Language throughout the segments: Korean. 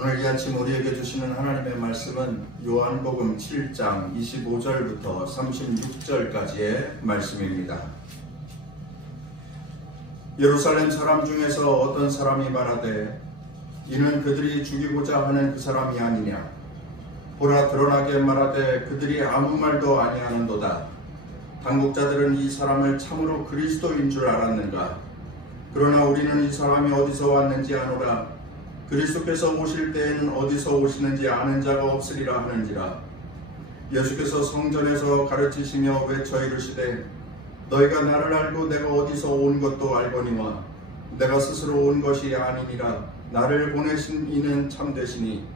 오늘 이 아침 우리에게 주시는 하나님의 말씀은 요한복음 7장 25절부터 36절까지의 말씀입니다. 예루살렘 사람 중에서 어떤 사람이 말하되 이는 그들이 죽이고자 하는 그 사람이 아니냐. 보라, 드러나게 말하되 그들이 아무 말도 아니하는도다. 당국자들은 이 사람을 참으로 그리스도인 줄 알았는가. 그러나 우리는 이 사람이 어디서 왔는지 아노라. 그리스도께서 오실 때에는 어디서 오시는지 아는 자가 없으리라 하는지라. 예수께서 성전에서 가르치시며 외쳐 이르시되 너희가 나를 알고 내가 어디서 온 것도 알거니와 내가 스스로 온 것이 아니니라. 나를 보내신 이는 참되시니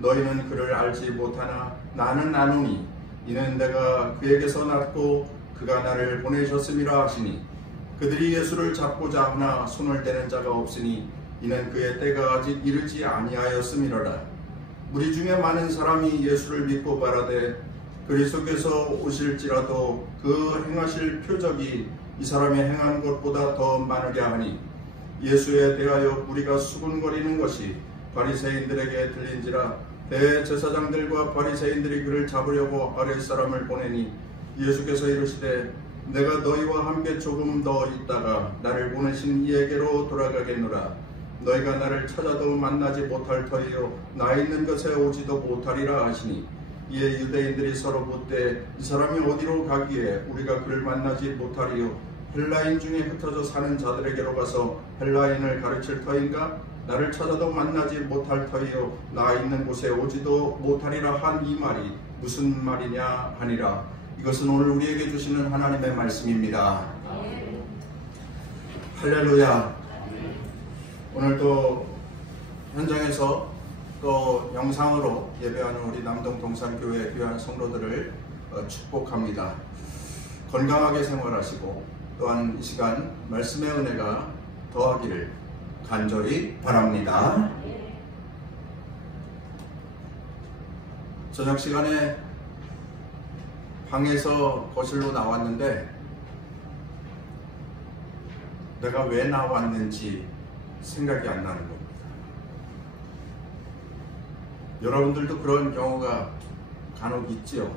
너희는 그를 알지 못하나 나는 아노니 이는 내가 그에게서 났고 그가 나를 보내셨음이라 하시니 그들이 예수를 잡고자 하나 손을 대는 자가 없으니 이는 그의 때가 아직 이르지 아니하였음이로라. 무리 중에 많은 사람이 예수를 믿고 말하되 그리스도께서 오실지라도 그 행하실 표적이 이 사람이 행한 것보다 더 많으랴 하니 예수에 대하여 무리가 수군거리는 것이 바리새인들에게 들린지라. 대제사장들과 바리새인들이 그를 잡으려고 아랫사람을 보내니 예수께서 이르시되 내가 너희와 함께 조금 더 있다가 나를 보내신 이에게로 돌아가겠노라. 너희가 나를 찾아도 만나지 못할 터이요 나 있는 것에 오지도 못하리라 하시니 이에 유대인들이 서로 묻되 이 사람이 어디로 가기에 우리가 그를 만나지 못하리요. 헬라인 중에 흩어져 사는 자들에게로 가서 헬라인을 가르칠 터인가. 나를 찾아도 만나지 못할 터이요 나 있는 곳에 오지도 못하리라 한 이 말이 무슨 말이냐 하니라. 이것은 오늘 우리에게 주시는 하나님의 말씀입니다. 할렐루야. 오늘도 현장에서 또 영상으로 예배하는 우리 남동 동산교회 귀한 성도들을 축복합니다. 건강하게 생활하시고 또한 이 시간 말씀의 은혜가 더하기를 간절히 바랍니다. 저녁 시간에 방에서 거실로 나왔는데 내가 왜 나왔는지 생각이 안 나는 겁니다. 여러분들도 그런 경우가 간혹 있지요.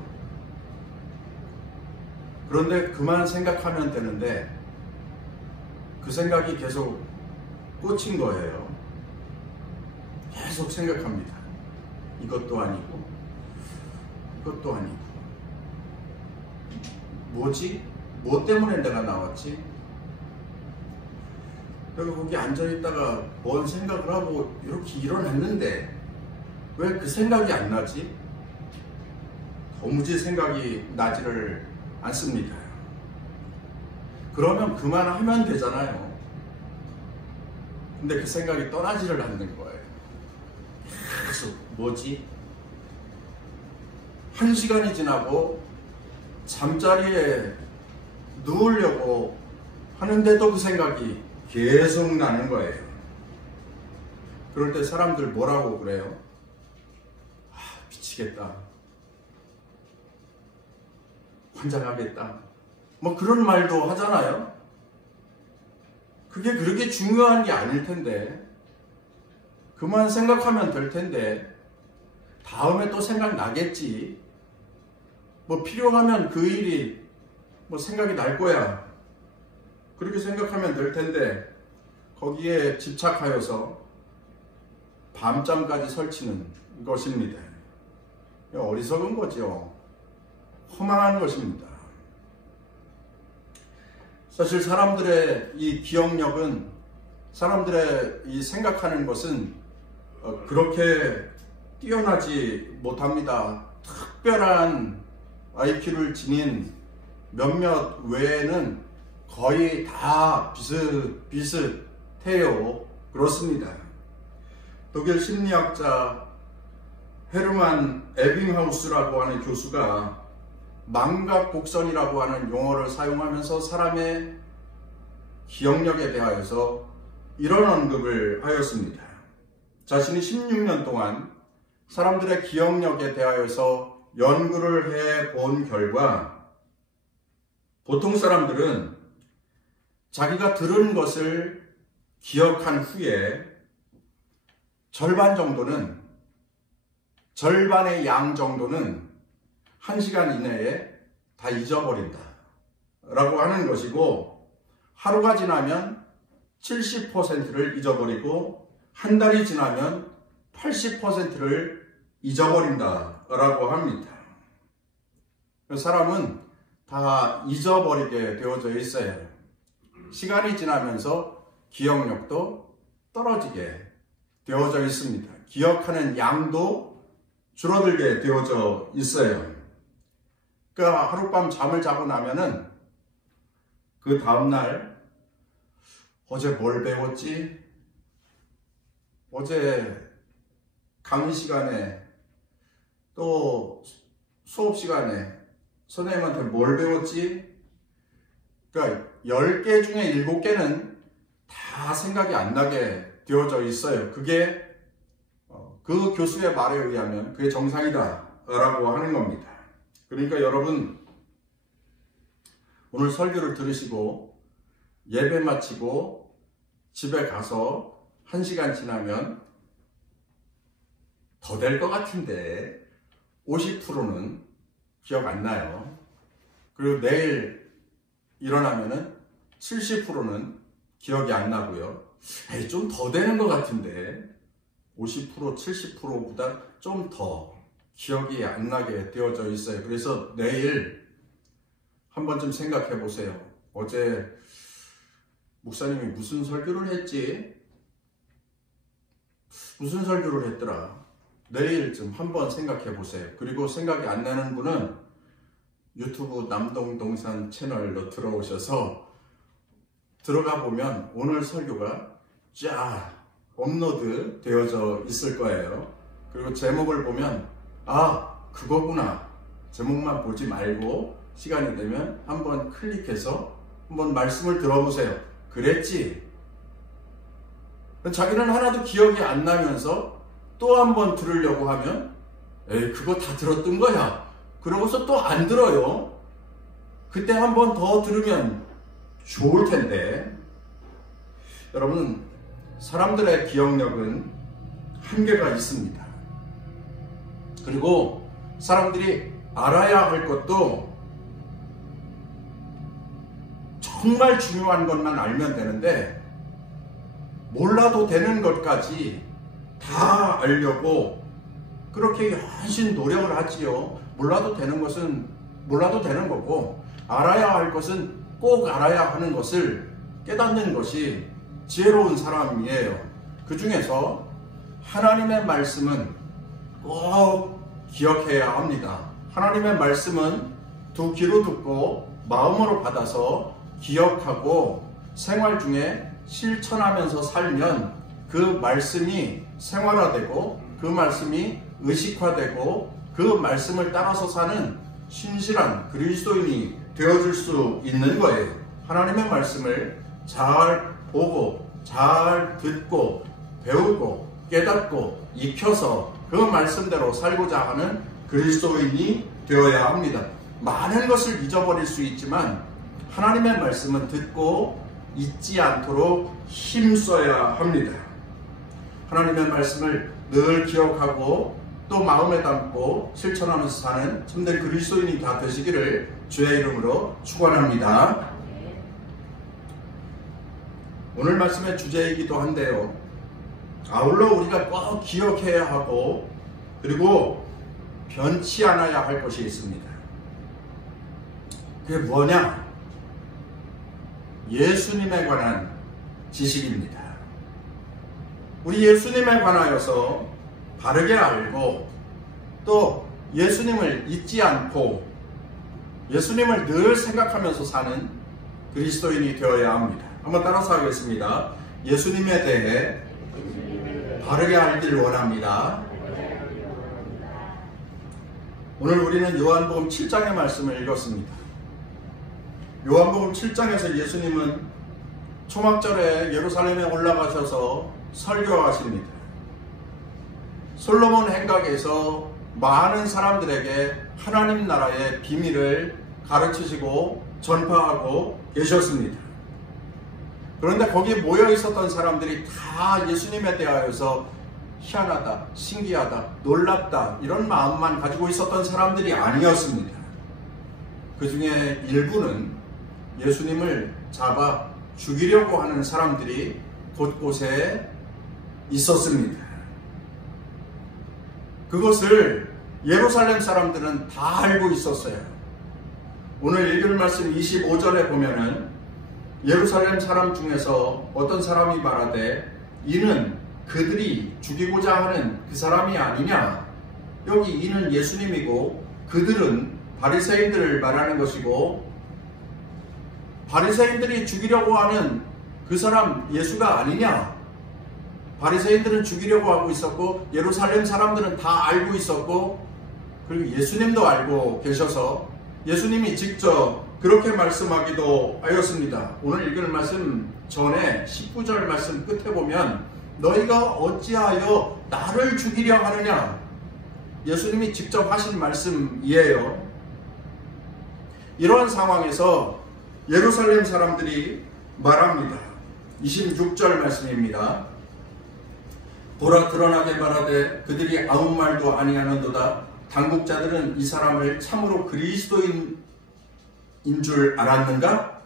그런데 그만 생각하면 되는데 그 생각이 계속 꽂힌 거예요. 계속 생각합니다. 이것도 아니고 이것도 아니고 뭐지? 뭐 때문에 내가 나왔지? 내가 거기 앉아있다가 뭔 생각을 하고 이렇게 일어났는데 왜 그 생각이 안 나지? 도무지 생각이 나지를 않습니다. 그러면 그만하면 되잖아요. 근데 그 생각이 떠나지를 않는 거예요. 계속 뭐지? 1시간이 지나고 잠자리에 누우려고 하는데도 그 생각이 계속 나는 거예요. 그럴 때 사람들 뭐라고 그래요? 미치겠다. 환장하겠다. 뭐 그런 말도 하잖아요. 그게 그렇게 중요한 게 아닐 텐데 그만 생각하면 될 텐데 다음에 또 생각나겠지. 뭐 필요하면 그 일이 뭐 생각이 날 거야. 그렇게 생각하면 될 텐데 거기에 집착하여서 밤잠까지 설치는 것입니다. 어리석은 거죠. 허망한 것입니다. 사실 사람들의 이 기억력은, 사람들의 이 생각하는 것은 그렇게 뛰어나지 못합니다. 특별한 IQ를 지닌 몇몇 외에는 거의 다 비슷해요. 그렇습니다. 독일 심리학자 헤르만 에빙하우스라고 하는 교수가 망각곡선이라고 하는 용어를 사용하면서 사람의 기억력에 대하여서 이런 언급을 하였습니다. 자신이 16년 동안 사람들의 기억력에 대하여서 연구를 해본 결과 보통 사람들은 자기가 들은 것을 기억한 후에 절반 정도는 절반의 양 정도는 1시간 이내에 다 잊어버린다 라고 하는 것이고, 하루가 지나면 70%를 잊어버리고 한 달이 지나면 80%를 잊어버린다 라고 합니다. 사람은 다 잊어버리게 되어져 있어요. 시간이 지나면서 기억력도 떨어지게 되어져 있습니다. 기억하는 양도 줄어들게 되어져 있어요. 그러니까 하룻밤 잠을 자고 나면은 그 다음날 어제 뭘 배웠지? 어제 강의 시간에 또 수업 시간에 선생님한테 뭘 배웠지? 그러니까 10개 중에 7개는 다 생각이 안 나게 되어져 있어요. 그게 그 교수의 말에 의하면 그게 정상이다 라고 하는 겁니다. 그러니까 여러분, 오늘 설교를 들으시고 예배 마치고 집에 가서 1시간 지나면 더 될 것 같은데 50%는 기억 안 나요. 그리고 내일 일어나면은 70%는 기억이 안 나고요. 좀 더 되는 것 같은데 50%, 70%보다 좀 더 기억이 안 나게 되어져 있어요. 그래서 내일 한 번쯤 생각해 보세요. 어제 목사님이 무슨 설교를 했지? 무슨 설교를 했더라? 내일쯤 한번 생각해 보세요. 그리고 생각이 안 나는 분은 유튜브 남동동산 채널로 들어오셔서 들어가 보면 오늘 설교가 쫙 업로드 되어져 있을 거예요. 그리고 제목을 보면 그거구나. 제목만 보지 말고 시간이 되면 한번 클릭해서 한번 말씀을 들어보세요. 그랬지? 자기는 하나도 기억이 안 나면서 또 한번 들으려고 하면 그거 다 들었던 거야. 그러고서 또 안 들어요. 그때 한번 더 들으면 좋을 텐데. 여러분, 사람들의 기억력은 한계가 있습니다. 그리고 사람들이 알아야 할 것도 정말 중요한 것만 알면 되는데, 몰라도 되는 것까지 다 알려고 그렇게 연신 노력을 하지요. 몰라도 되는 것은 몰라도 되는 거고, 알아야 할 것은 꼭 알아야 하는 것을 깨닫는 것이 지혜로운 사람이에요. 그 중에서 하나님의 말씀은 꼭 기억해야 합니다. 하나님의 말씀은 두 귀로 듣고 마음으로 받아서 기억하고 생활 중에 실천하면서 살면 그 말씀이 생활화되고 그 말씀이 의식화되고 그 말씀을 따라서 사는 신실한 그리스도인이 되어줄 수 있는 거예요. 하나님의 말씀을 잘 보고 잘 듣고 배우고 깨닫고 익혀서 그 말씀대로 살고자 하는 그리스도인이 되어야 합니다. 많은 것을 잊어버릴 수 있지만 하나님의 말씀은 듣고 잊지 않도록 힘써야 합니다. 하나님의 말씀을 늘 기억하고 또 마음에 담고 실천하면서 사는 참된 그리스도인이 다 되시기를 주의 이름으로 축원합니다. 오늘 말씀의 주제이기도 한데요, 아울러 우리가 꼭 기억해야 하고 그리고 변치 않아야 할 것이 있습니다. 그게 뭐냐? 예수님에 관한 지식입니다. 우리 예수님에 관하여서 바르게 알고 또 예수님을 잊지 않고 예수님을 늘 생각하면서 사는 그리스도인이 되어야 합니다. 한번 따라서 하겠습니다. 예수님에 대해 바르게 알기를 원합니다. 오늘 우리는 요한복음 7장의 말씀을 읽었습니다. 요한복음 7장에서 예수님은 초막절에 예루살렘에 올라가셔서 설교하십니다. 솔로몬 행각에서 많은 사람들에게 하나님 나라의 비밀을 가르치시고 전파하고 계셨습니다. 그런데 거기에 모여 있었던 사람들이 다 예수님에 대하여서 희한하다, 신기하다, 놀랍다 이런 마음만 가지고 있었던 사람들이 아니었습니다. 그 중에 일부는 예수님을 잡아 죽이려고 하는 사람들이 곳곳에 있었습니다. 그것을 예루살렘 사람들은 다 알고 있었어요. 오늘 읽을 말씀 25절에 보면은 예루살렘 사람 중에서 어떤 사람이 말하되 이는 그들이 죽이고자 하는 그 사람이 아니냐. 여기 이는 예수님이고 그들은 바리새인들을 말하는 것이고, 바리새인들이 죽이려고 하는 그 사람 예수가 아니냐. 바리새인들은 죽이려고 하고 있었고 예루살렘 사람들은 다 알고 있었고, 그리고 예수님도 알고 계셔서 예수님이 직접 그렇게 말씀하기도 하였습니다. 오늘 읽을 말씀 전에 19절 말씀 끝에 보면 너희가 어찌하여 나를 죽이려 하느냐. 예수님이 직접 하신 말씀이에요. 이러한 상황에서 예루살렘 사람들이 말합니다. 26절 말씀입니다. 보라 드러나게 말하되 그들이 아무 말도 아니하는도다. 당국자들은 이 사람을 참으로 그리스도인 줄 알았는가?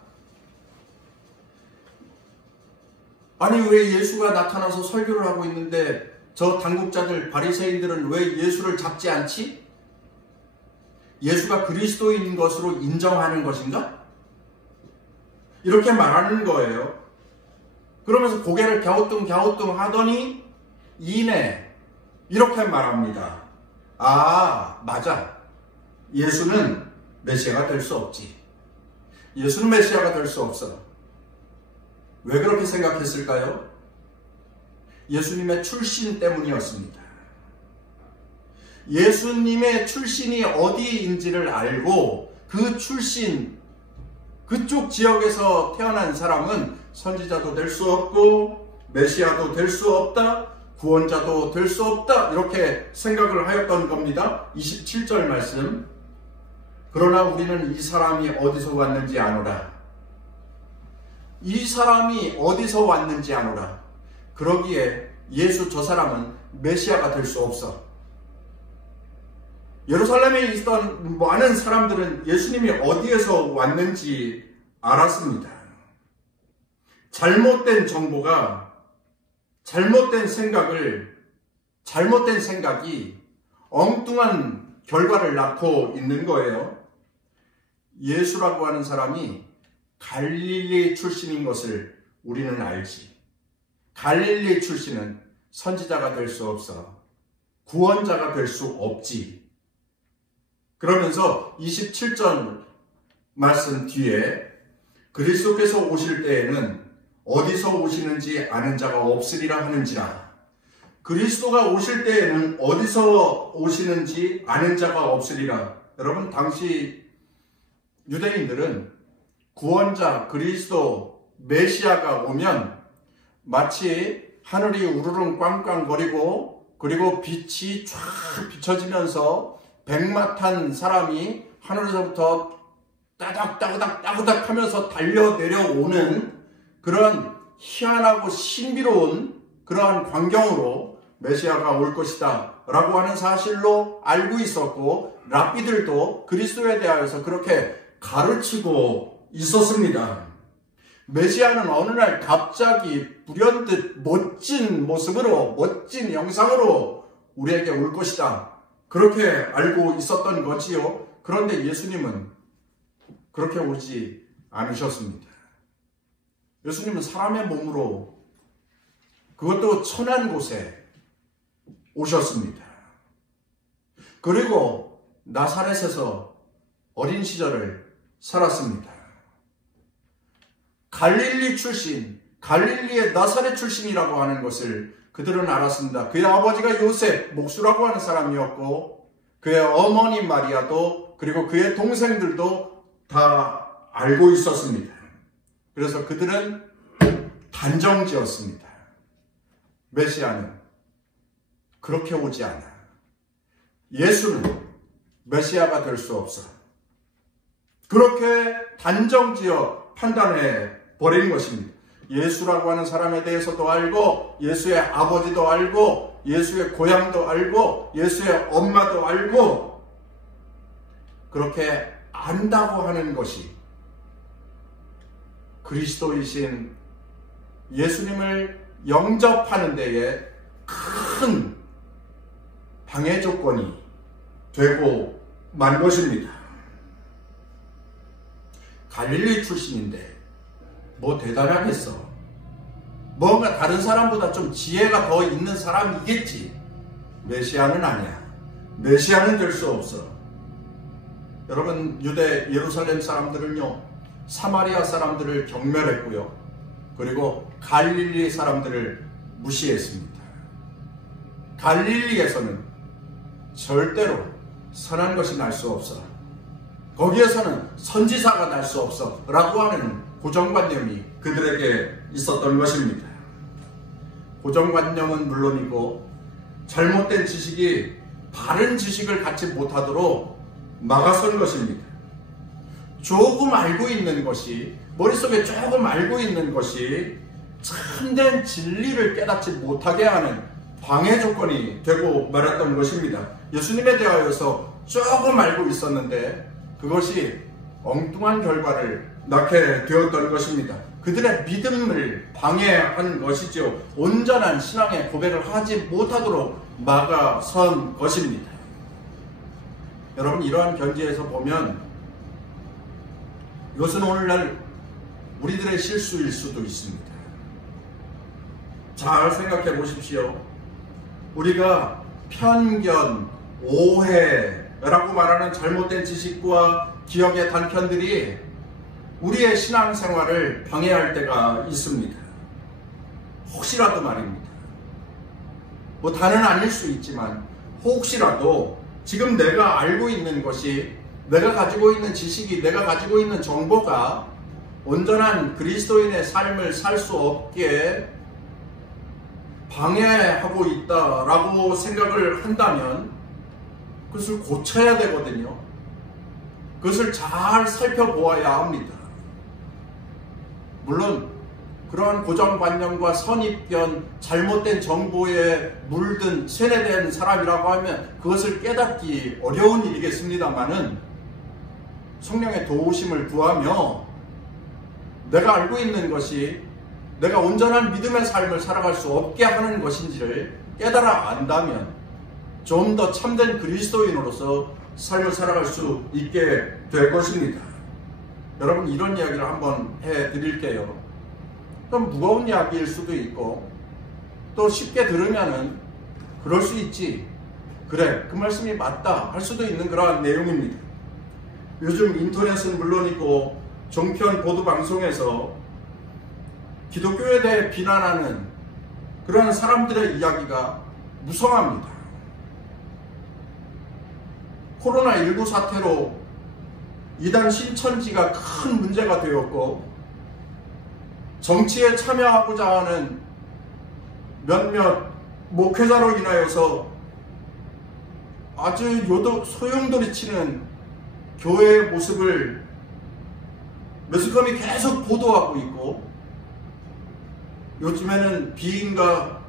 아니 왜 예수가 나타나서 설교를 하고 있는데 저 당국자들 바리새인들은 왜 예수를 잡지 않지? 예수가 그리스도인 것으로 인정하는 것인가? 이렇게 말하는 거예요. 그러면서 고개를 갸우뚱 하더니 이내 이렇게 말합니다. 아, 맞아. 예수는 메시아가 될 수 없지. 예수는 메시아가 될 수 없어. 왜 그렇게 생각했을까요? 예수님의 출신 때문이었습니다. 예수님의 출신이 어디인지를 알고 그 출신, 그쪽 지역에서 태어난 사람은 선지자도 될 수 없고 메시아도 될 수 없다, 구원자도 될 수 없다, 이렇게 생각을 하였던 겁니다. 27절 말씀. 그러나 우리는 이 사람이 어디서 왔는지 아노라. 이 사람이 어디서 왔는지 아노라. 그러기에 예수 저 사람은 메시아가 될 수 없어. 예루살렘에 있던 많은 사람들은 예수님이 어디에서 왔는지 알았습니다. 잘못된 정보가, 잘못된 생각이 엉뚱한 결과를 낳고 있는 거예요. 예수라고 하는 사람이 갈릴리 출신인 것을 우리는 알지. 갈릴리 출신은 선지자가 될 수 없어. 구원자가 될 수 없지. 그러면서 27절 말씀 뒤에 그리스도께서 오실 때에는 어디서 오시는지 아는 자가 없으리라 하는지라. 그리스도가 오실 때에는 어디서 오시는지 아는 자가 없으리라. 여러분, 당시 유대인들은 구원자 그리스도 메시아가 오면 마치 하늘이 우르릉 꽝꽝거리고 그리고 빛이 쫙 비춰지면서 백마탄 사람이 하늘에서부터 따닥따닥 하면서 달려 내려오는 그런 희한하고 신비로운 그러한 광경으로 메시아가 올 것이다 라고 하는 사실로 알고 있었고, 랍비들도 그리스도에 대하여서 그렇게 가르치고 있었습니다. 메시아는 어느 날 갑자기 불현듯 멋진 모습으로, 멋진 영상으로 우리에게 올 것이다, 그렇게 알고 있었던 거지요. 그런데 예수님은 그렇게 오지 않으셨습니다. 예수님은 사람의 몸으로, 그것도 천한 곳에 오셨습니다. 그리고 나사렛에서 어린 시절을 살았습니다. 갈릴리 출신, 갈릴리의 나사렛 출신이라고 하는 것을 그들은 알았습니다. 그의 아버지가 요셉, 목수라고 하는 사람이었고, 그의 어머니 마리아도, 그리고 그의 동생들도 다 알고 있었습니다. 그래서 그들은 단정지었습니다. 메시아는 그렇게 오지 않아. 예수는 메시아가 될 수 없어. 그렇게 단정지어 판단해 버린 것입니다. 예수라고 하는 사람에 대해서도 알고, 예수의 아버지도 알고, 예수의 고향도 알고, 예수의 엄마도 알고, 그렇게 안다고 하는 것이 그리스도이신 예수님을 영접하는 데에 큰 방해 조건이 되고 만 것입니다. 갈릴리 출신인데 뭐 대단하겠어. 뭔가 다른 사람보다 좀 지혜가 더 있는 사람이겠지. 메시아는 아니야. 메시아는 될 수 없어. 여러분, 유대 예루살렘 사람들은요, 사마리아 사람들을 경멸했고요, 그리고 갈릴리 사람들을 무시했습니다. 갈릴리에서는 절대로 선한 것이 날 수 없어. 거기에서는 선지자가 날 수 없어 라고 하는 고정관념이 그들에게 있었던 것입니다. 고정관념은 물론이고 잘못된 지식이 바른 지식을 갖지 못하도록 막아선 것입니다. 조금 알고 있는 것이, 머릿속에 조금 알고 있는 것이 참된 진리를 깨닫지 못하게 하는 방해 조건이 되고 말았던 것입니다. 예수님에 대하여서 조금 알고 있었는데 그것이 엉뚱한 결과를 낳게 되었던 것입니다. 그들의 믿음을 방해한 것이죠. 온전한 신앙의 고백을 하지 못하도록 막아선 것입니다. 여러분, 이러한 견지에서 보면 이것은 오늘날 우리들의 실수일 수도 있습니다. 잘 생각해 보십시오. 우리가 편견, 오해라고 말하는 잘못된 지식과 기억의 단편들이 우리의 신앙생활을 방해할 때가 있습니다. 혹시라도 말입니다. 뭐 다는 아닐 수 있지만 혹시라도 지금 내가 알고 있는 것이, 내가 가지고 있는 지식이, 내가 가지고 있는 정보가 온전한 그리스도인의 삶을 살 수 없게 방해하고 있다라고 생각을 한다면 그것을 고쳐야 되거든요. 그것을 잘 살펴보아야 합니다. 물론 그러한 고정관념과 선입견, 잘못된 정보에 물든 세뇌된 사람이라고 하면 그것을 깨닫기 어려운 일이겠습니다만은 성령의 도우심을 구하며 내가 알고 있는 것이 내가 온전한 믿음의 삶을 살아갈 수 없게 하는 것인지를 깨달아 안다면 좀 더 참된 그리스도인으로서 삶을 살아갈 수 있게 될 것입니다. 여러분, 이런 이야기를 한번 해드릴게요. 좀 무거운 이야기일 수도 있고 또 쉽게 들으면은 그럴 수 있지, 그래 그 말씀이 맞다 할 수도 있는 그러한 내용입니다. 요즘 인터넷은 물론이고 종편 보도방송에서 기독교에 대해 비난하는 그런 사람들의 이야기가 무성합니다. 코로나19 사태로 이단 신천지가 큰 문제가 되었고 정치에 참여하고자 하는 몇몇 목회자로 인하여서 아주 소용돌이치는 교회의 모습을 매스컴이 계속 보도하고 있고, 요즘에는 비인가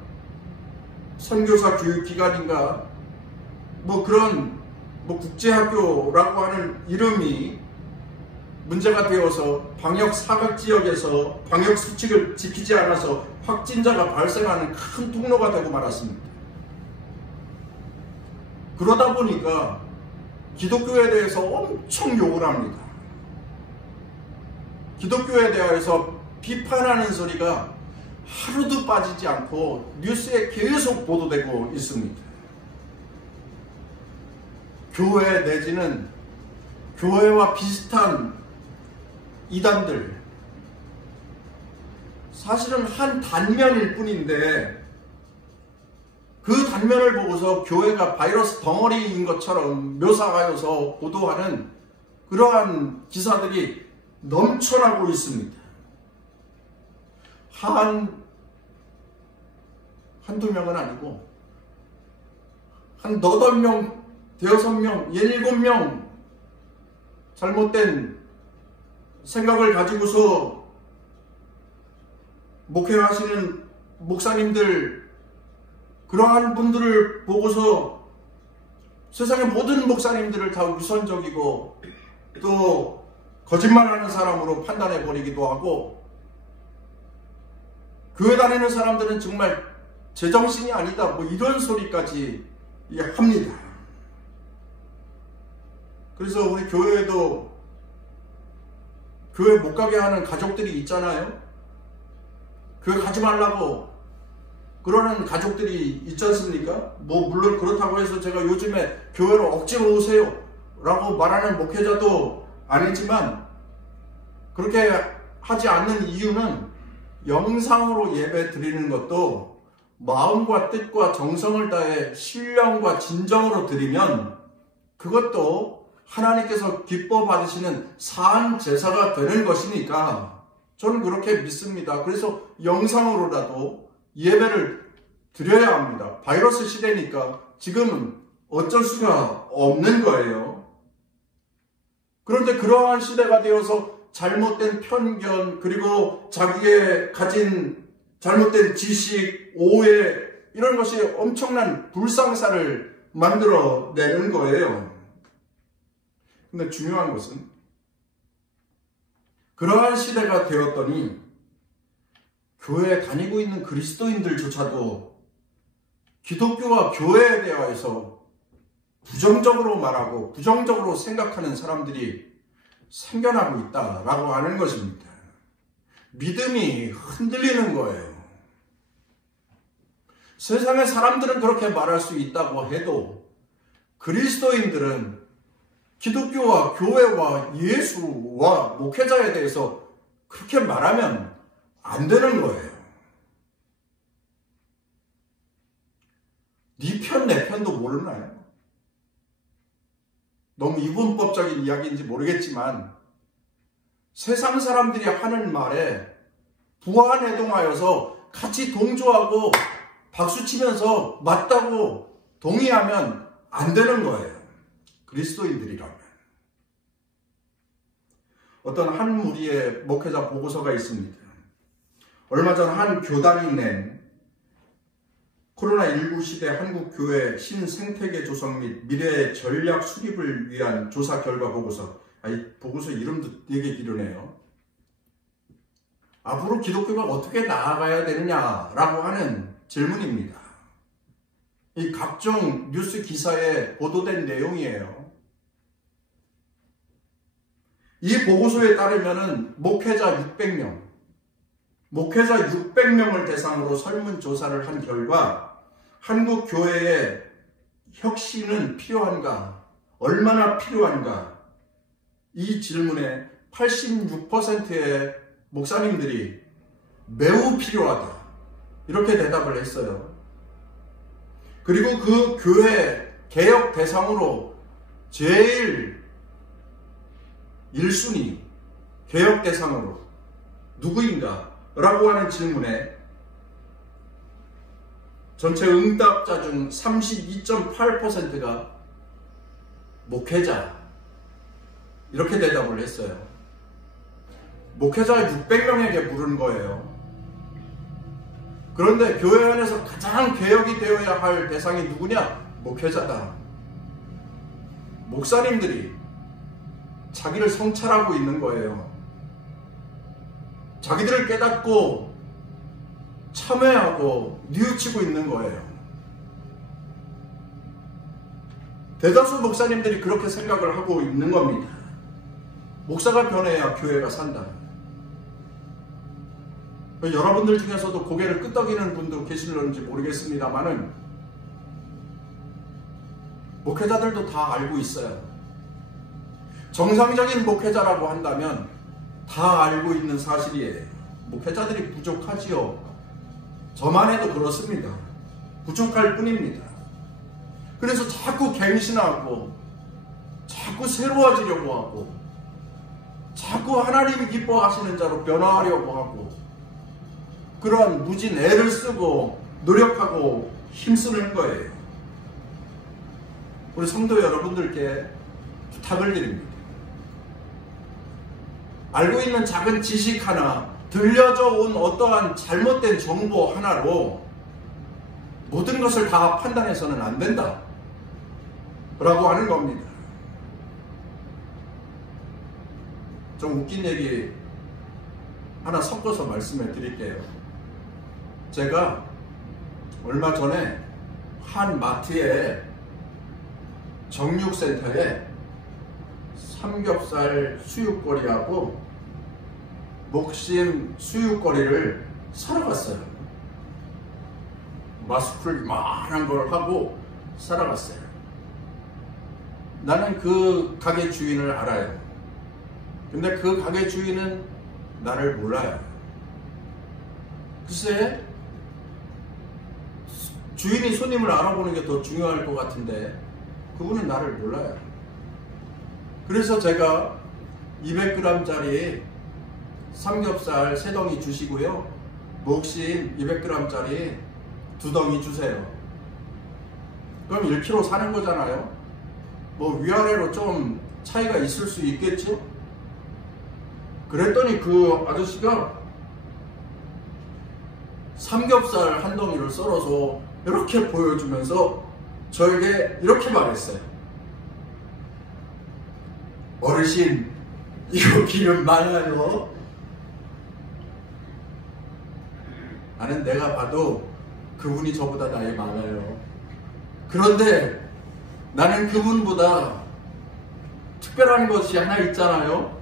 선교사 교육기관인가 그런 국제학교라고 하는 이름이 문제가 되어서 방역 사각지역에서 방역 수칙을 지키지 않아서 확진자가 발생하는 큰 통로가 되고 말았습니다. 그러다 보니까 기독교에 대해서 엄청 욕을 합니다. 기독교에 대해서 비판하는 소리가 하루도 빠지지 않고 뉴스에 계속 보도되고 있습니다. 교회 내지는 교회와 비슷한 이단들, 사실은 한 단면일 뿐인데 그 단면을 보고서 교회가 바이러스 덩어리인 것처럼 묘사하여서 보도하는 그러한 기사들이 넘쳐나고 있습니다. 한두 명은 아니고 한 8명, 6명, 7명 잘못된 생각을 가지고서 목회하시는 목사님들, 그러한 분들을 보고서 세상의 모든 목사님들을 다 위선적이고 또 거짓말하는 사람으로 판단해버리기도 하고, 교회 다니는 사람들은 정말 제정신이 아니다, 뭐 이런 소리까지 합니다. 그래서 우리 교회에도 교회 못 가게 하는 가족들이 있잖아요. 교회 가지 말라고 그러는 가족들이 있지 않습니까? 뭐 물론 그렇다고 해서 제가 요즘에 교회로 억지로 오세요 라고 말하는 목회자도 아니지만, 그렇게 하지 않는 이유는 영상으로 예배 드리는 것도 마음과 뜻과 정성을 다해 신령과 진정으로 드리면 그것도 하나님께서 기뻐 받으시는 사한 제사가 되는 것이니까 저는 그렇게 믿습니다. 그래서 영상으로라도 예배를 드려야 합니다. 바이러스 시대니까 지금은 어쩔 수가 없는 거예요. 그런데 그러한 시대가 되어서 잘못된 편견, 그리고 자기의 가진 잘못된 지식, 오해, 이런 것이 엄청난 불상사를 만들어내는 거예요. 근데 중요한 것은 그러한 시대가 되었더니 교회에 다니고 있는 그리스도인들조차도 기독교와 교회에 대하여서 부정적으로 말하고 부정적으로 생각하는 사람들이 생겨나고 있다라고 하는 것입니다. 믿음이 흔들리는 거예요. 세상의 사람들은 그렇게 말할 수 있다고 해도 그리스도인들은 기독교와 교회와 예수와 목회자에 대해서 그렇게 말하면 안 되는 거예요. 네 편, 내 편도 모르나요? 너무 이분법적인 이야기인지 모르겠지만 세상 사람들이 하는 말에 부안해동하여서 같이 동조하고 박수치면서 맞다고 동의하면 안 되는 거예요. 그리스도인들이라면. 어떤 한 무리의 목회자 보고서가 있습니다. 얼마 전 한 교단이 낸 코로나19 시대 한국교회 신생태계 조성 및 미래의 전략 수립을 위한 조사 결과 보고서. 이 보고서 이름도 되게 기르네요. 앞으로 기독교가 어떻게 나아가야 되느냐라고 하는 질문입니다. 이 각종 뉴스 기사에 보도된 내용이에요. 이 보고서에 따르면 목회자 600명을 대상으로 설문조사를 한 결과 한국 교회의 혁신은 필요한가? 얼마나 필요한가? 이 질문에 86%의 목사님들이 매우 필요하다, 이렇게 대답을 했어요. 그리고 그 교회 개혁 대상으로 제일 1순위 개혁 대상으로 누구인가? 라고 하는 질문에 전체 응답자 중 32.8%가 목회자, 이렇게 대답을 했어요. 목회자 600명에게 물은 거예요. 그런데 교회 안에서 가장 개혁이 되어야 할 대상이 누구냐? 목회자다. 목사님들이 자기를 성찰하고 있는 거예요. 자기들을 깨닫고 참회하고 뉘우치고 있는 거예요. 대다수 목사님들이 그렇게 생각을 하고 있는 겁니다. 목사가 변해야 교회가 산다. 여러분들 중에서도 고개를 끄덕이는 분도 계실런지 모르겠습니다만은 목회자들도 다 알고 있어요. 정상적인 목회자라고 한다면 다 알고 있는 사실이에요. 목회자들이 부족하지요. 저만 해도 그렇습니다. 부족할 뿐입니다. 그래서 자꾸 갱신하고 자꾸 새로워지려고 하고 자꾸 하나님이 기뻐하시는 자로 변화하려고 하고 그러한 무진 애를 쓰고 노력하고 힘쓰는 거예요. 우리 성도 여러분들께 부탁을 드립니다. 알고 있는 작은 지식 하나, 들려져 온 어떠한 잘못된 정보 하나로 모든 것을 다 판단해서는 안 된다 라고 하는 겁니다. 좀 웃긴 얘기 하나 섞어서 말씀해 드릴게요. 제가 얼마 전에 한 마트에 정육센터에 삼겹살 수육거리하고 목심 수육거리를 사러 갔어요. 마스크를 이만한 걸 하고 사러 갔어요. 나는 그 가게 주인을 알아요. 근데 그 가게 주인은 나를 몰라요. 글쎄, 주인이 손님을 알아보는 게 더 중요할 것 같은데 그분은 나를 몰라요. 그래서 제가 200g짜리 삼겹살 3덩이 주시고요, 목심 200g짜리 2덩이 주세요. 그럼 1kg 사는 거잖아요. 뭐 위아래로 좀 차이가 있을 수 있겠죠? 그랬더니 그 아저씨가 삼겹살 한 덩이를 썰어서 이렇게 보여주면서 저에게 이렇게 말했어요. 어르신, 이거 기름 많아요. 나는 내가 봐도 그분이 저보다 나이 많아요. 그런데 나는 그분보다 특별한 것이 하나 있잖아요.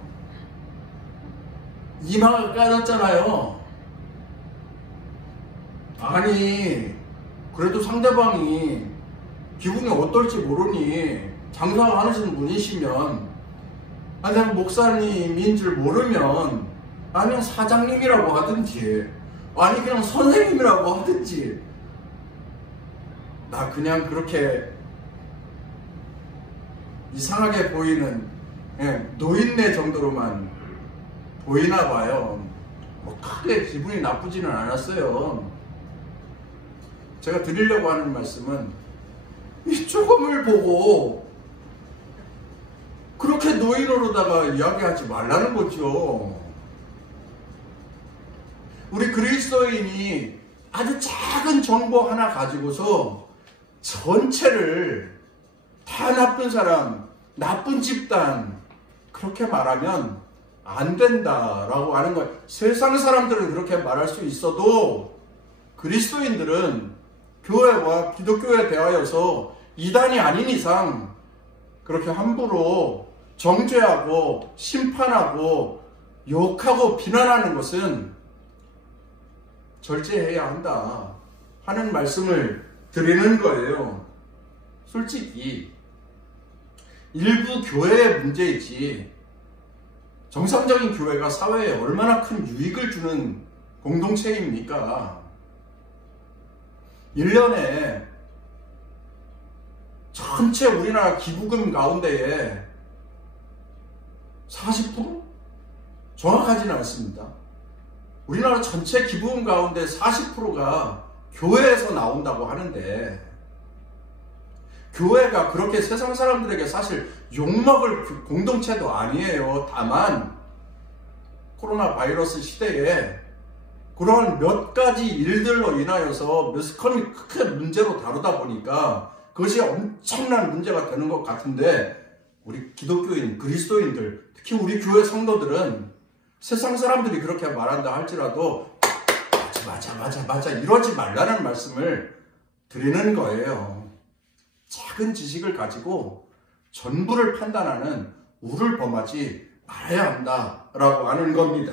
이마가 까졌잖아요. 아니, 그래도 상대방이 기분이 어떨지 모르니 장사하시는 분이시면, 아니, 내가 목사님인 줄 모르면 아니면 사장님이라고 하든지 아니 그냥 선생님이라고 하든지, 나 그냥 그렇게 이상하게 보이는 노인네 정도로만 보이나 봐요. 뭐 크게 기분이 나쁘지는 않았어요. 제가 드리려고 하는 말씀은 이 조금을 보고 그렇게 노인으로다가 이야기하지 말라는 거죠. 우리 그리스도인이 아주 작은 정보 하나 가지고서 전체를 다 나쁜 사람, 나쁜 집단 그렇게 말하면 안 된다라고 하는 거예요. 세상 사람들은 그렇게 말할 수 있어도 그리스도인들은 교회와 기독교에 대하여서 이단이 아닌 이상 그렇게 함부로 정죄하고 심판하고 욕하고 비난하는 것은 절제해야 한다 하는 말씀을 드리는 거예요. 솔직히 일부 교회의 문제이지 정상적인 교회가 사회에 얼마나 큰 유익을 주는 공동체입니까? 1년에 전체 우리나라 기부금 가운데에 40%? 정확하지는 않습니다. 우리나라 전체 기부금 가운데 40%가 교회에서 나온다고 하는데, 교회가 그렇게 세상 사람들에게 사실 욕먹을 공동체도 아니에요. 다만 코로나 바이러스 시대에 그런 몇 가지 일들로 인하여서 매스컴이 크게 문제로 다루다 보니까 그것이 엄청난 문제가 되는 것 같은데, 우리 기독교인, 그리스도인들, 특히 우리 교회 성도들은 세상 사람들이 그렇게 말한다 할지라도 맞아 이러지 말라는 말씀을 드리는 거예요. 작은 지식을 가지고 전부를 판단하는 우를 범하지 말아야 한다라고 하는 겁니다.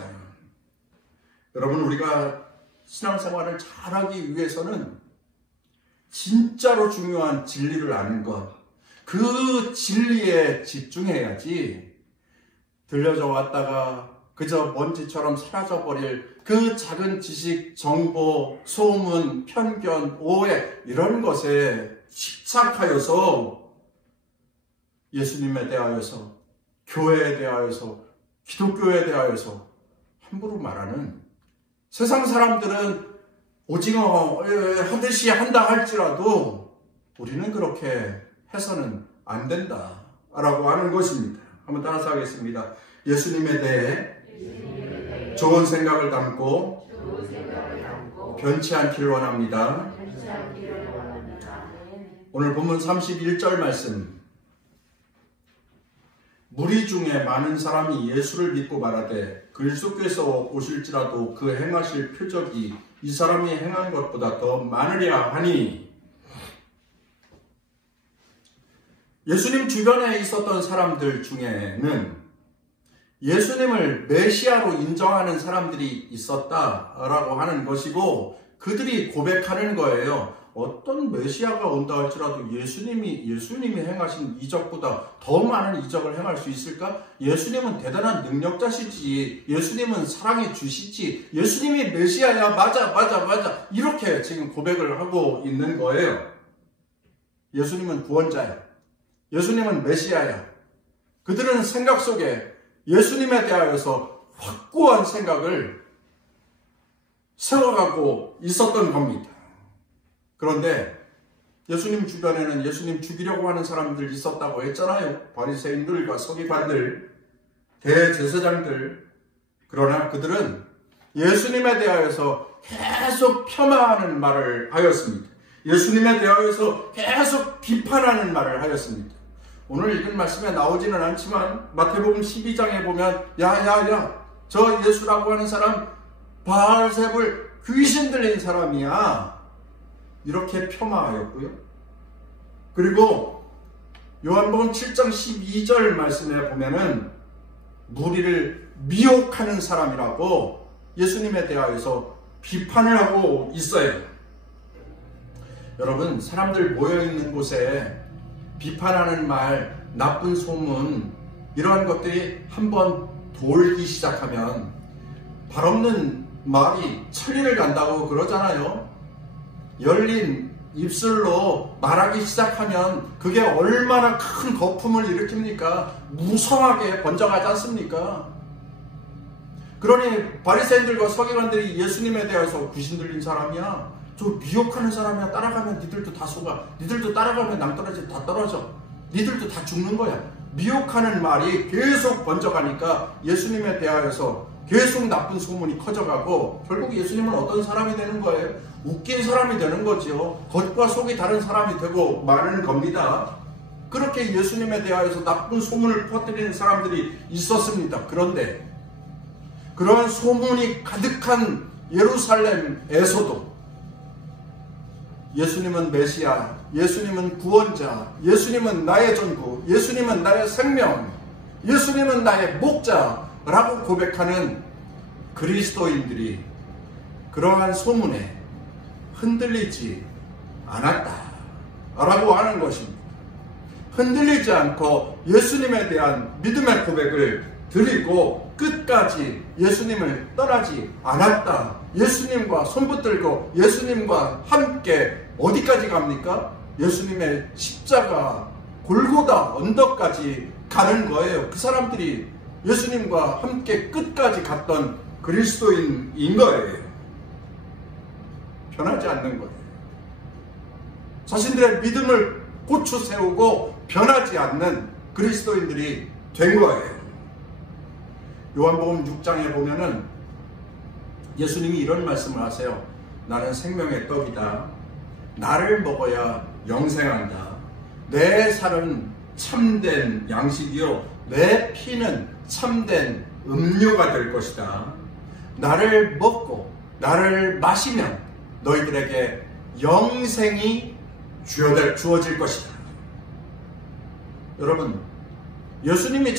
여러분, 우리가 신앙생활을 잘하기 위해서는 진짜로 중요한 진리를 아는 것, 그 진리에 집중해야지 들려져 왔다가 그저 먼지처럼 사라져버릴 그 작은 지식, 정보, 소문, 편견, 오해 이런 것에 집착하여서 예수님에 대하여서, 교회에 대하여서, 기독교에 대하여서 함부로 말하는, 세상 사람들은 오징어 하듯이 한다 할지라도 우리는 그렇게 해서는 안 된다라고 하는 것입니다. 한번 따라서 하겠습니다. 예수님에 대해 좋은 생각을 담고 변치 않기를 원합니다. 오늘 본문 31절 말씀. 무리 중에 많은 사람이 예수를 믿고 말하되 그리스도께서 오실지라도 그 행하실 표적이 이 사람이 행한 것보다 더 많으랴 하니, 예수님 주변에 있었던 사람들 중에는 예수님을 메시아로 인정하는 사람들이 있었다라고 하는 것이고, 그들이 고백하는 거예요. 어떤 메시아가 온다 할지라도 예수님이 행하신 이적보다 더 많은 이적을 행할 수 있을까? 예수님은 대단한 능력자시지, 예수님은 사랑해 주시지, 예수님이 메시아야, 맞아 이렇게 지금 고백을 하고 있는 거예요. 예수님은 구원자야, 예수님은 메시아야. 그들은 생각 속에 예수님에 대하여서 확고한 생각을 세워가고 있었던 겁니다. 그런데 예수님 주변에는 예수님 죽이려고 하는 사람들 있었다고 했잖아요. 바리새인들과 서기관들, 대제사장들. 그러나 그들은 예수님에 대하여서 계속 폄하하는 말을 하였습니다. 예수님에 대하여서 계속 비판하는 말을 하였습니다. 오늘 읽은 말씀에 나오지는 않지만 마태복음 12장에 보면 야야야, 저 예수라고 하는 사람 바알세불 귀신 들린 사람이야, 이렇게 폄하하였고요. 그리고 요한복음 7장 12절 말씀에 보면은 무리를 미혹하는 사람이라고 예수님에 대하여서 비판을 하고 있어요. 여러분, 사람들 모여있는 곳에 비판하는 말, 나쁜 소문, 이러한 것들이 한번 돌기 시작하면 발없는 말이 천리를 간다고 그러잖아요. 열린 입술로 말하기 시작하면 그게 얼마나 큰 거품을 일으킵니까? 무성하게 번져가지 않습니까? 그러니 바리새인들과 서기관들이 예수님에 대해서 귀신 들린 사람이야, 저 미혹하는 사람이야, 따라가면 니들도 다 속아, 니들도 따라가면 낭떠러지 다 떨어져, 니들도 다 죽는 거야. 미혹하는 말이 계속 번져가니까 예수님에 대하여서 계속 나쁜 소문이 커져가고, 결국 예수님은 어떤 사람이 되는 거예요? 웃긴 사람이 되는 거죠. 겉과 속이 다른 사람이 되고 마는 겁니다. 그렇게 예수님에 대하여서 나쁜 소문을 퍼뜨리는 사람들이 있었습니다. 그런데 그러한 소문이 가득한 예루살렘에서도 예수님은 메시아, 예수님은 구원자, 예수님은 나의 전부, 예수님은 나의 생명, 예수님은 나의 목자라고 고백하는 그리스도인들이 그러한 소문에 흔들리지 않았다라고 하는 것입니다. 흔들리지 않고 예수님에 대한 믿음의 고백을 드리고 끝까지 예수님을 떠나지 않았다. 예수님과 손붙들고 예수님과 함께 어디까지 갑니까? 예수님의 십자가 골고다 언덕까지 가는 거예요. 그 사람들이 예수님과 함께 끝까지 갔던 그리스도인인 거예요. 변하지 않는 거예요. 자신들의 믿음을 고쳐 세우고 변하지 않는 그리스도인들이 된 거예요. 요한복음 6장에 보면은 예수님이 이런 말씀을 하세요. 나는 생명의 떡이다. 나를 먹어야 영생한다. 내 살은 참된 양식이요, 내 피는 참된 음료가 될 것이다. 나를 먹고 나를 마시면 너희들에게 영생이 주어질 것이다. 여러분, 예수님이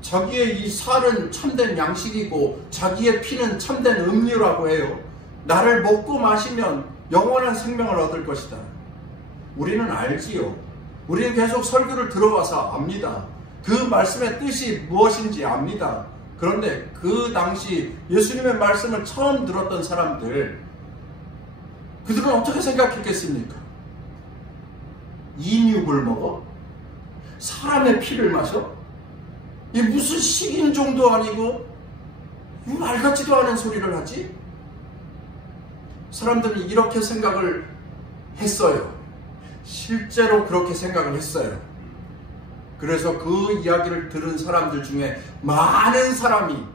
자기의 이 살은 참된 양식이고 자기의 피는 참된 음료라고 해요. 나를 먹고 마시면 영원한 생명을 얻을 것이다. 우리는 알지요. 우리는 계속 설교를 들어와서 압니다. 그 말씀의 뜻이 무엇인지 압니다. 그런데 그 당시 예수님의 말씀을 처음 들었던 사람들, 그들은 어떻게 생각했겠습니까? 인육을 먹어? 사람의 피를 마셔? 이 무슨 식인종도 아니고 이 말 같지도 않은 소리를 하지? 사람들은 이렇게 생각을 했어요. 실제로 그렇게 생각을 했어요. 그래서 그 이야기를 들은 사람들 중에 많은 사람이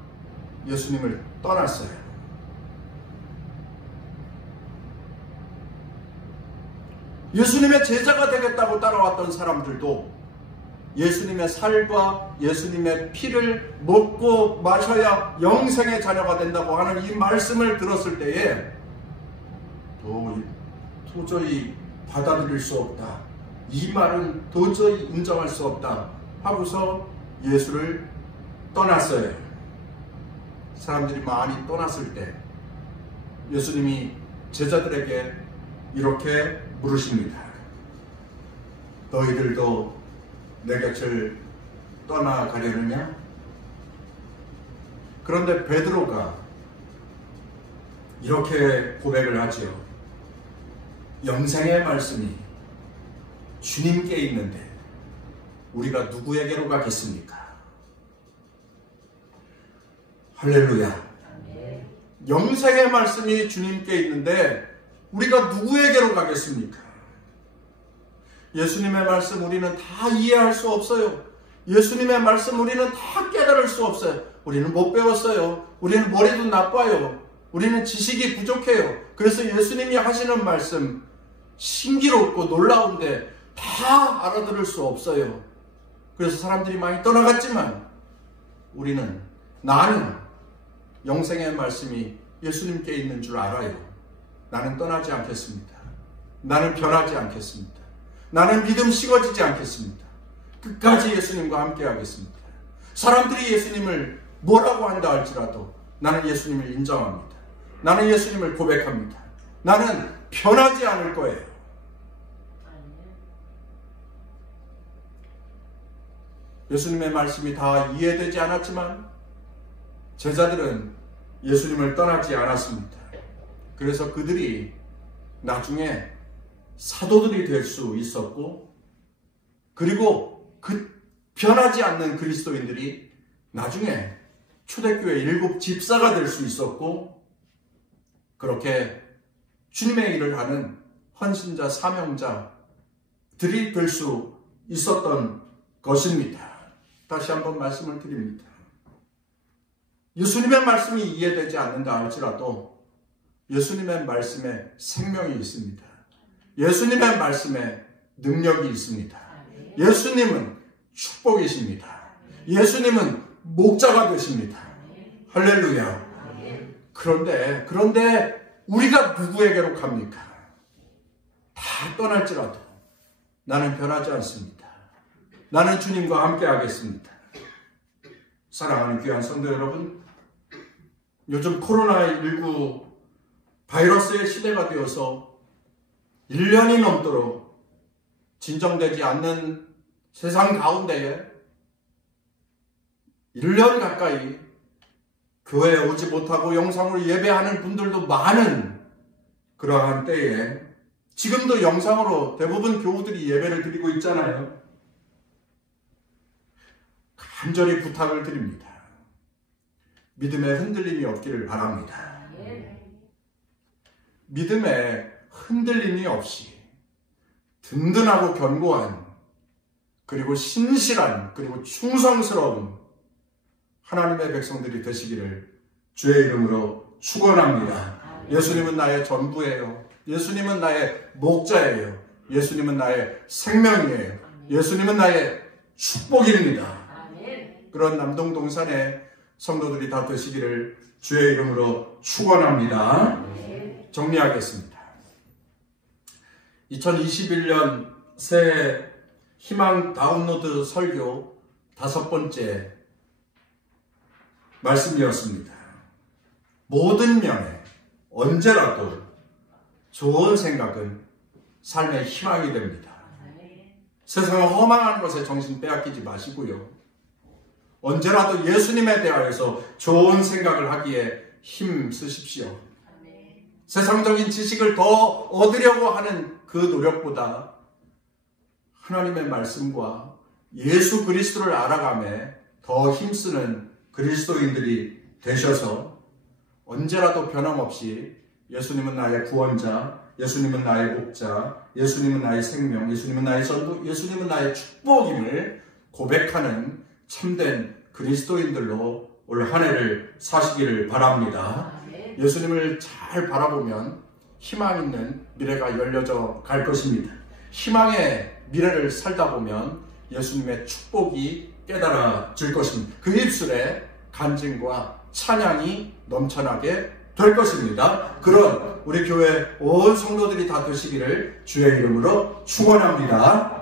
예수님을 떠났어요. 예수님의 제자가 되겠다고 따라왔던 사람들도 예수님의 살과 예수님의 피를 먹고 마셔야 영생의 자녀가 된다고 하는 이 말씀을 들었을 때에 도저히 받아들일 수 없다. 이 말은 도저히 인정할 수 없다 하고서 예수를 떠났어요. 사람들이 많이 떠났을 때 예수님이 제자들에게 이렇게 물으십니다. 너희들도 내 곁을 떠나가려느냐? 그런데 베드로가 이렇게 고백을 하지요. 영생의 말씀이 주님께 있는데 우리가 누구에게로 가겠습니까? 할렐루야. 영생의 말씀이 주님께 있는데 우리가 누구에게로 가겠습니까? 예수님의 말씀 우리는 다 이해할 수 없어요. 예수님의 말씀 우리는 다 깨달을 수 없어요. 우리는 못 배웠어요. 우리는 머리도 나빠요. 우리는 지식이 부족해요. 그래서 예수님이 하시는 말씀 신기롭고 놀라운데 다 알아들을 수 없어요. 그래서 사람들이 많이 떠나갔지만 나는 영생의 말씀이 예수님께 있는 줄 알아요. 나는 떠나지 않겠습니다. 나는 변하지 않겠습니다. 나는 믿음 식어지지 않겠습니다. 끝까지 예수님과 함께 하겠습니다. 사람들이 예수님을 뭐라고 한다 할지라도 나는 예수님을 인정합니다. 나는 예수님을 고백합니다. 나는 변하지 않을 거예요. 예수님의 말씀이 다 이해되지 않았지만 제자들은 예수님을 떠나지 않았습니다. 그래서 그들이 나중에 사도들이 될 수 있었고, 그리고 그 변하지 않는 그리스도인들이 나중에 초대교회 7 집사가 될 수 있었고, 그렇게 주님의 일을 하는 헌신자, 사명자들이 될 수 있었던 것입니다. 다시 한번 말씀을 드립니다. 예수님의 말씀이 이해되지 않는다 할지라도 예수님의 말씀에 생명이 있습니다. 예수님의 말씀에 능력이 있습니다. 예수님은 축복이십니다. 예수님은 목자가 되십니다. 할렐루야. 그런데 우리가 누구에게로 갑니까? 다 떠날지라도 나는 변하지 않습니다. 나는 주님과 함께 하겠습니다. 사랑하는 귀한 성도 여러분, 요즘 코로나19 바이러스의 시대가 되어서 1년이 넘도록 진정되지 않는 세상 가운데에 1년 가까이 교회에 오지 못하고 영상으로 예배하는 분들도 많은 그러한 때에 지금도 영상으로 대부분 교우들이 예배를 드리고 있잖아요. 간절히 부탁을 드립니다. 믿음의 흔들림이 없기를 바랍니다. 믿음에 흔들림이 없이 든든하고 견고한, 그리고 신실한, 그리고 충성스러운 하나님의 백성들이 되시기를 주의 이름으로 축원합니다. 예수님은 나의 전부예요. 예수님은 나의 목자예요. 예수님은 나의 생명이에요. 예수님은 나의 축복입니다. 그런 남동동산의 성도들이 다 되시기를 주의 이름으로 축원합니다. 정리하겠습니다. 2021년 새해 희망 다운로드 설교 5번째 말씀이었습니다. 모든 면에 언제라도 좋은 생각은 삶의 희망이 됩니다. 세상은 허망한 것에 정신 빼앗기지 마시고요. 언제라도 예수님에 대하여서 좋은 생각을 하기에 힘 쓰십시오. 세상적인 지식을 더 얻으려고 하는 그 노력보다 하나님의 말씀과 예수 그리스도를 알아가며 더 힘쓰는 그리스도인들이 되셔서 언제라도 변함없이 예수님은 나의 구원자, 예수님은 나의 목자, 예수님은 나의 생명, 예수님은 나의 전부, 예수님은 나의 축복임을 고백하는 참된 그리스도인들로 올 한 해를 사시기를 바랍니다. 예수님을 잘 바라보면 희망 있는 미래가 열려져 갈 것입니다. 희망의 미래를 살다 보면 예수님의 축복이 깨달아질 것입니다. 그 입술에 간증과 찬양이 넘쳐나게 될 것입니다. 그런 우리 교회 온 성도들이 다 되시기를 주의 이름으로 축원합니다.